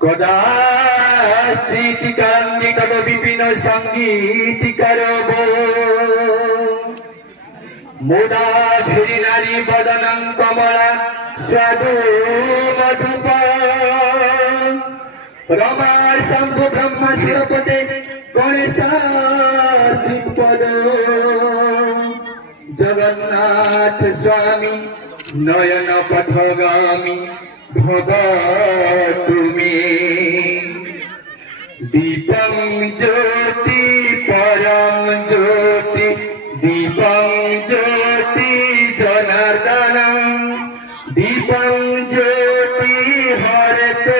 কদাস্মৃতিকান্তিকট বিপিন সঙ্গীতিকারব মুদা ধীরি নারী বদনং কমলা সাধু মধুপ রমার শম্ভু ব্রহ্ম শিরপতে গণেশাচিত পদ জগন্নাথ স্বামী নয়ন পথগামী ভব তুমি দীপং জ্যোতি পরম জ্যোতি দীপং জ্যোতি জনার্দনং দীপং জ্যোতি হরেতে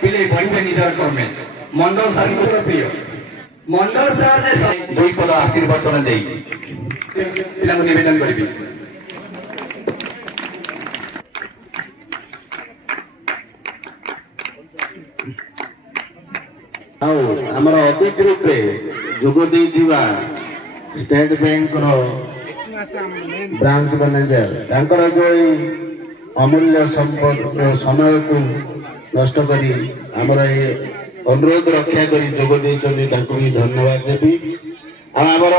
পিলে বড়িবে নিজর কর্মে মন্ডল সারিঙ্কর প্রিয় মন্ডল সার দুই পদ আশীর্বচন দেই পিলাଙ୍କୁ নিবেদন করিবি ଆଉ ଆମର ଅତିଥି ରୂପେ ଯୋଗ ଦେଇଥିବା ଷ୍ଟେଟ ବ୍ୟାଙ୍କର ବ୍ରାଞ୍ଚ ମ୍ୟାନେଜର ତାଙ୍କର ଯୋଉ ଅମୂଲ୍ୟ ସମୟକୁ ନଷ୍ଟ କରି ଆମର ଏ ଅନୁରୋଧ ରକ୍ଷା କରି ଯୋଗ ଦେଇଛନ୍ତି ତାଙ୍କୁ ବି ଧନ୍ୟବାଦ ଦେବି। ଆଉ ଆମର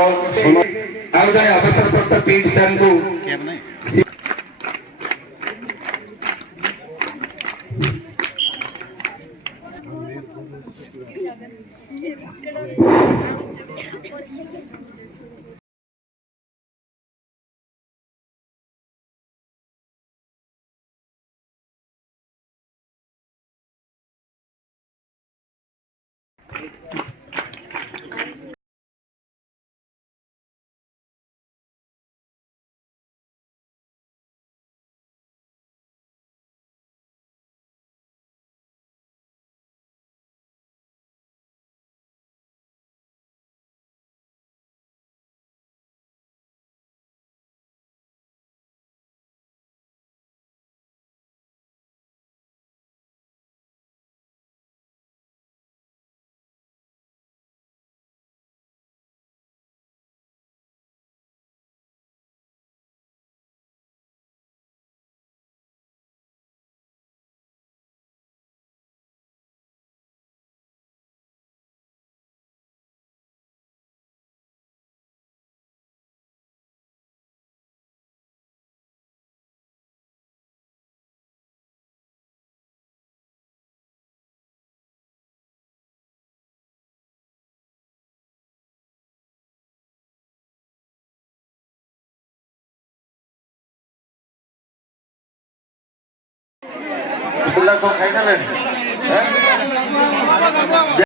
ଆଉ ଜଣେ ଅବସରପ୍ରାପ୍ତ ପିଡି ସାର୍ଙ୍କୁ ପିଲା ସବୁ ଖାଇସାରିଲେଣି।